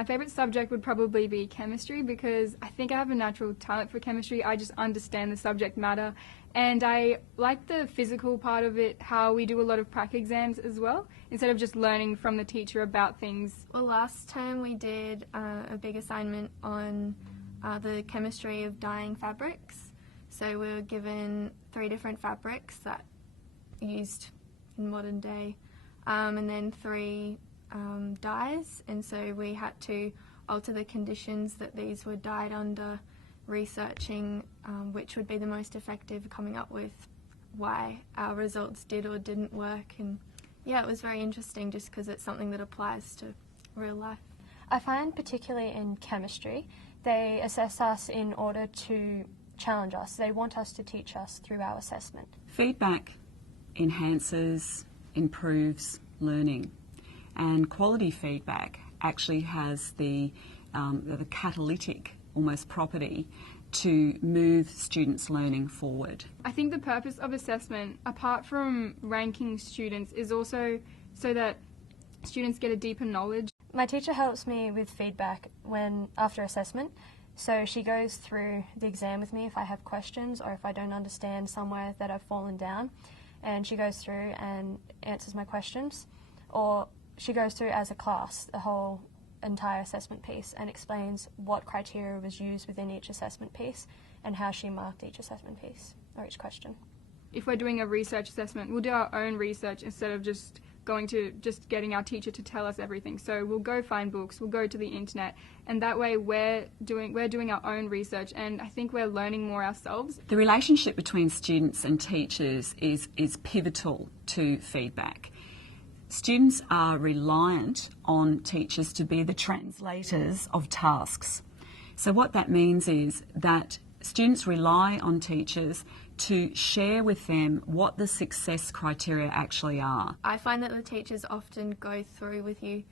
My favourite subject would probably be chemistry because I think I have a natural talent for chemistry. I just understand the subject matter, and I like the physical part of it, how we do a lot of prac exams as well, instead of just learning from the teacher about things. Well, last term we did a big assignment on the chemistry of dyeing fabrics. So we were given 3 different fabrics that are used in modern day, and then 3 dyes, and so we had to alter the conditions that these were dyed under, researching which would be the most effective, coming up with why our results did or didn't work. And yeah, it was very interesting just because it's something that applies to real life. I find particularly in chemistry, they assess us in order to challenge us. They want us to teach us through our assessment. Feedback enhances, improves learning. And quality feedback actually has the catalytic almost property to move students' learning forward. I think the purpose of assessment, apart from ranking students, is also so that students get a deeper knowledge. My teacher helps me with feedback after assessment. So she goes through the exam with me if I have questions or if I don't understand somewhere that I've fallen down, and she goes through and answers my questions. Or she goes through as a class the whole entire assessment piece and explains what criteria was used within each assessment piece and how she marked each assessment piece or each question. If we're doing a research assessment, we'll do our own research instead of just getting our teacher to tell us everything. So we'll go find books, we'll go to the internet, and that way we're doing our own research, and I think we're learning more ourselves. The relationship between students and teachers is pivotal to feedback. Students are reliant on teachers to be the translators of tasks. So what that means is that students rely on teachers to share with them what the success criteria actually are. I find that the teachers often go through with you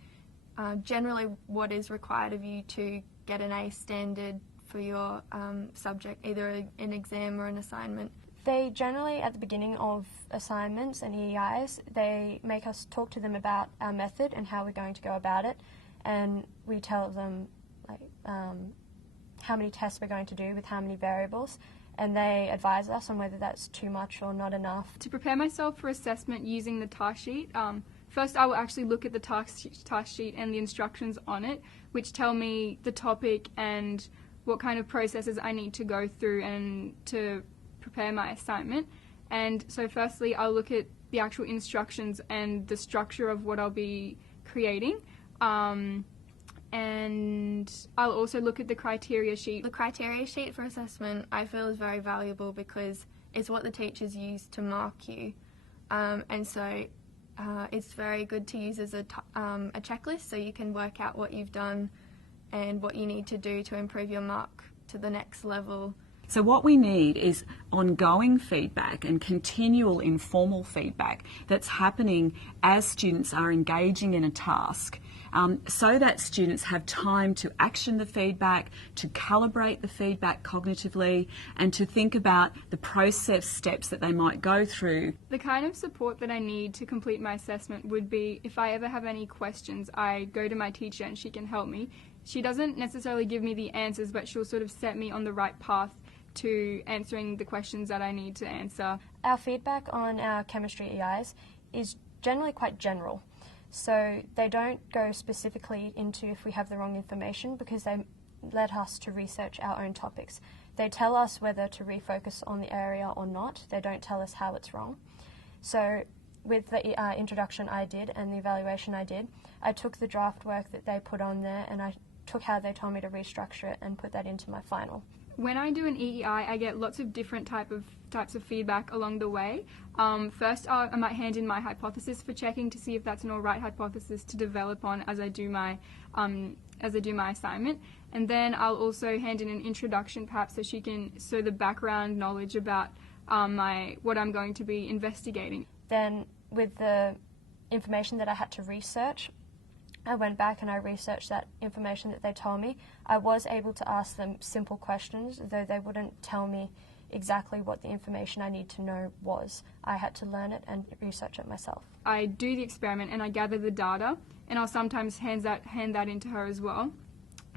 generally what is required of you to get an A standard for your subject, either an exam or an assignment. They generally, at the beginning of assignments and EEIs, they make us talk to them about our method and how we're going to go about it, and we tell them how many tests we're going to do with how many variables, and they advise us on whether that's too much or not enough. To prepare myself for assessment using the task sheet, first I will actually look at the task sheet and the instructions on it, which tell me the topic and what kind of processes I need to go through and to prepare my assignment. And so firstly I'll look at the actual instructions and the structure of what I'll be creating, and I'll also look at the criteria sheet. The criteria sheet for assessment I feel is very valuable because it's what the teachers use to mark you, and so it's very good to use as a checklist, so you can work out what you've done and what you need to do to improve your mark to the next level. So what we need is ongoing feedback and continual informal feedback that's happening as students are engaging in a task, so that students have time to action the feedback, to calibrate the feedback cognitively, and to think about the process steps that they might go through. The kind of support that I need to complete my assessment would be if I ever have any questions, I go to my teacher and she can help me. She doesn't necessarily give me the answers, but she'll sort of set me on the right path to answering the questions that I need to answer. Our feedback on our chemistry EIs is generally quite general. So they don't go specifically into if we have the wrong information, because they let us to research our own topics. They tell us whether to refocus on the area or not. They don't tell us how it's wrong. So with the introduction I did and the evaluation I did, I took the draft work that they put on there and I took how they told me to restructure it and put that into my final. When I do an EEI, I get lots of different types of feedback along the way. First, I might hand in my hypothesis for checking to see if that's an alright hypothesis to develop on as I do my assignment, and then I'll also hand in an introduction, perhaps, so the background knowledge about what I'm going to be investigating. Then, with the information that I had to research, I went back and I researched that information that they told me. I was able to ask them simple questions, though they wouldn't tell me exactly what the information I need to know was. I had to learn it and research it myself. I do the experiment and I gather the data, and I'll sometimes hand that into her as well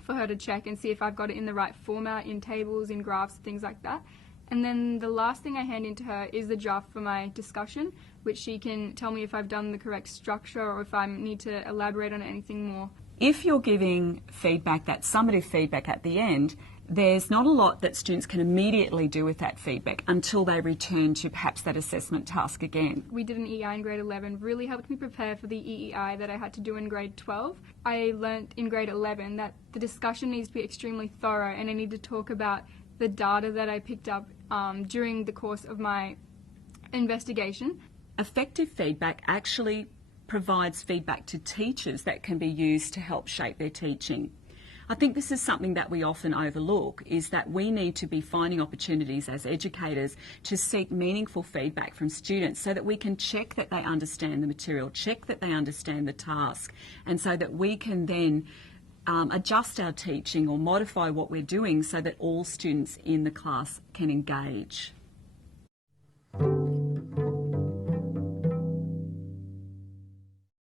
for her to check and see if I've got it in the right format, in tables, in graphs, things like that. And then the last thing I hand into her is the draft for my discussion, which she can tell me if I've done the correct structure or if I need to elaborate on anything more. If you're giving feedback, that summative feedback at the end, there's not a lot that students can immediately do with that feedback until they return to perhaps that assessment task again. We did an EEI in grade 11, really helped me prepare for the EEI that I had to do in grade 12. I learnt in grade 11 that the discussion needs to be extremely thorough, and I need to talk about the data that I picked up during the course of my investigation. Effective feedback actually provides feedback to teachers that can be used to help shape their teaching. I think this is something that we often overlook, is that we need to be finding opportunities as educators to seek meaningful feedback from students so that we can check that they understand the material, check that they understand the task, and so that we can then adjust our teaching or modify what we're doing so that all students in the class can engage.